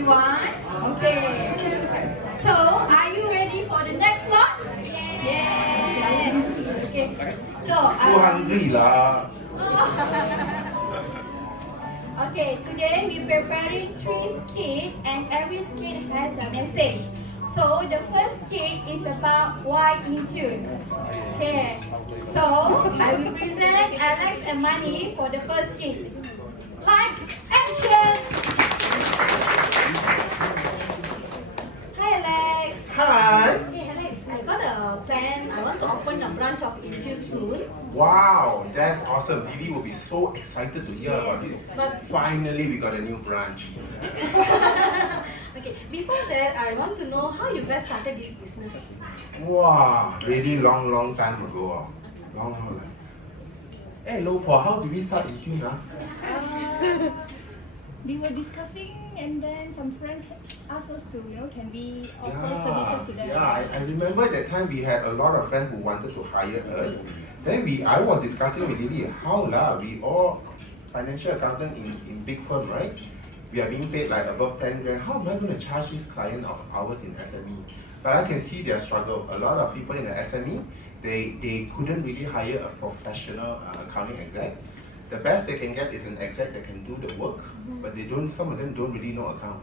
everyone. Okay. So, are you ready for the next slot? Yes. Okay. So, Too hungry lah. Okay, today we're preparing 3 skits and every skit has a message. So the first skit is about why in tune. Okay, so I will present Alex and Mani for the first skit. Light, action! Hi Alex. Hi. Hey Alex, I got a plan. I want to open a branch of Intune soon. Wow, that's awesome. Didi will be so excited to hear about it. But Finally, we got a new branch. okay, before that, I want to know how you guys started this business. Wow, really long time ago. Long. Hey, Lopo, how did we start Intune? We were discussing, and then some friends asked us to, can we offer services to them? Yeah, I remember that time we had a lot of friends who wanted to hire us. Then I was discussing with Lily, how lah, we all financial accountant in big firm, right? We are being paid like above 10 grand. How am I going to charge this client of ours in SME? But I can see their struggle. A lot of people in the SME, they couldn't really hire a professional accounting exec. The best they can get is an exec that can do the work, but some of them don't really know account.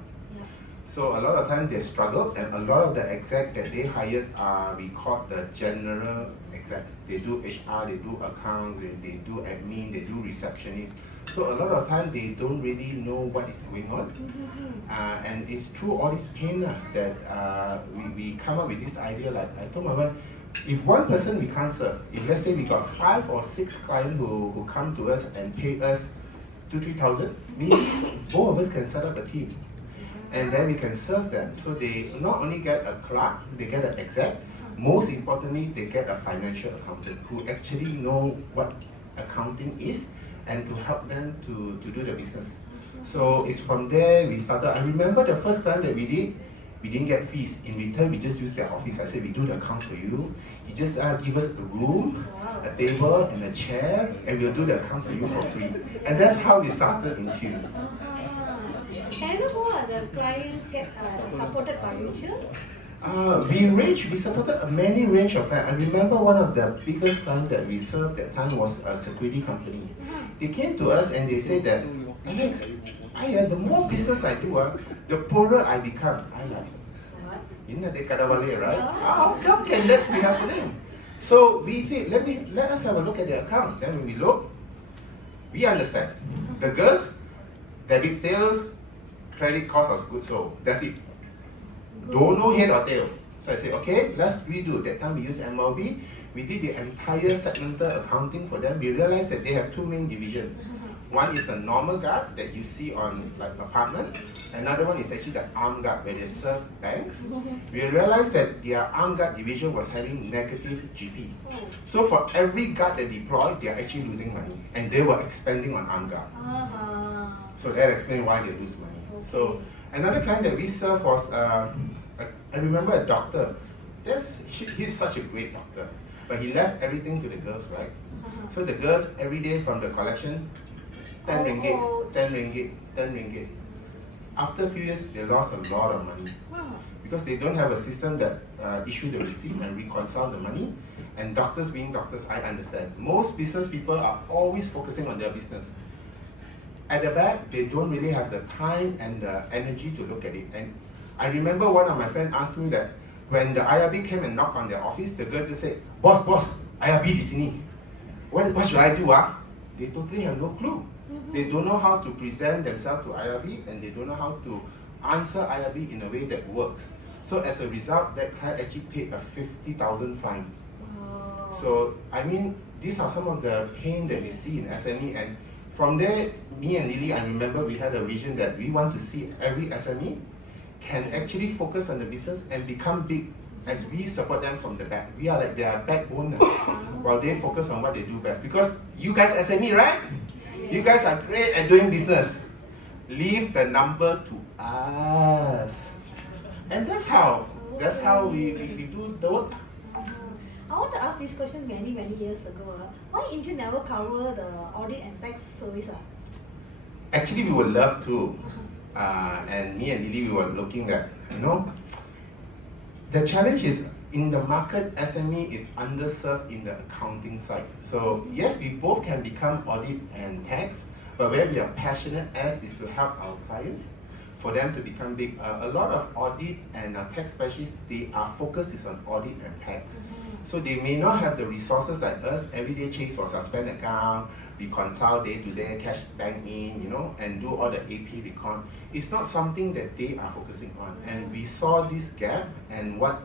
So a lot of times they struggle, and a lot of the exec that they hired are we call the general exec. They do HR, they do accounts, they do admin, they do receptionist. So a lot of times they don't really know what is going on. And it's through all this pain that we come up with this idea. Like I told my wife, if one person we can't serve, if let's say we got 5 or 6 clients who come to us and pay us 2,000-3,000, both of us can set up a team. And then we can serve them. So they not only get a clerk, they get an exec. Most importantly, they get a financial accountant who actually know what accounting is and to help them to do the business. So it's from there we started. I remember the first client that we did, we didn't get fees. In return, we just used their office. I said, we do the account for you. You just give us a room, a table, and a chair, and we'll do the account for you for free. And that's how we started Intune. Can you know who are the clients get supported by Intune? We supported many range of clients. I remember one of the biggest clients that we served that time was a security company. They came to us and they said that, Alex, the more business I do, the poorer I become. I like, What? you know, they kadawale, right? How can that be happening? So we said, let us have a look at the account. Then when we look, we understand. The girls, debit sales, credit cost of goods sold. That's it. Don't know head or tail. So I said, okay, let's redo. That time we used MLB. We did the entire segmental accounting for them. We realized that they have 2 main divisions. One is the normal guard that you see on like apartment. Another one is actually the armed guard where they serve banks. We realized that their armed guard division was having negative GP. So for every guard they deployed, they are actually losing money. And they were expanding on armed guard. So that explains why they lose money. So another client that we served was, I remember a doctor. He's such a great doctor. But he left everything to the girls, right? So the girls every day from the collection, 10 ringgit, 10 ringgit, 10 ringgit. After a few years, they lost a lot of money. Because they don't have a system that issue the receipt and reconcile the money. And doctors being doctors, I understand. Most business people are always focusing on their business. At the back, they don't really have the time and the energy to look at it. And I remember one of my friends asked me that when the IRB came and knocked on their office, the girl just said, boss, IRB di sini. What should I do? They totally have no clue. They don't know how to present themselves to IRB, and they don't know how to answer IRB in a way that works. So as a result, that client actually paid a 50,000 fine. So I mean, these are some of the pain that we see in SME, and from there, me and Lily, I remember we had a vision that we want to see every SME can actually focus on the business and become big as we support them from the back. We are like their backbone while they focus on what they do best. Because you guys SME, right? You guys are great at doing business. Leave the number to us. And that's how we do the work. I want to ask this question many years ago. Why Intune never cover the audit and tax service? Actually, we would love to. and me and Lily, we were looking at, the challenge is in the market, SME is underserved in the accounting side. So yes, we both can become audit and tax, but where we are passionate as is to help our clients for them to become big. A lot of audit and tax specialists, our focus is on audit and tax. So they may not have the resources like us, everyday chase for suspend account, reconcile day-to-day, cash bank in, and do all the AP record. It's not something that they are focusing on. And we saw this gap, and what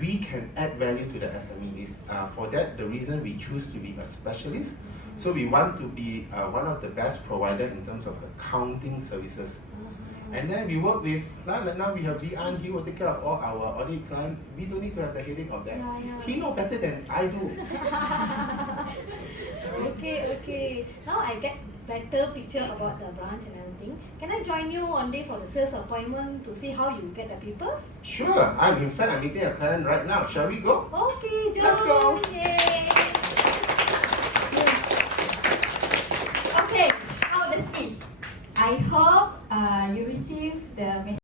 we can add value to the SME is, for that, the reason we choose to be a specialist. So we want to be one of the best provider in terms of accounting services. And then we work with, like now we have Vian, he will take care of all our audit clients. We don't need to have the headache of that. He knows better than I do. Okay. Now I get better picture about the branch and everything. Can I join you one day for the sales appointment to see how you get the papers? Sure, in fact, I'm meeting a client right now. Shall we go? Okay, join. Let's go. Yay. Okay, now the skit. I hope you receive the message.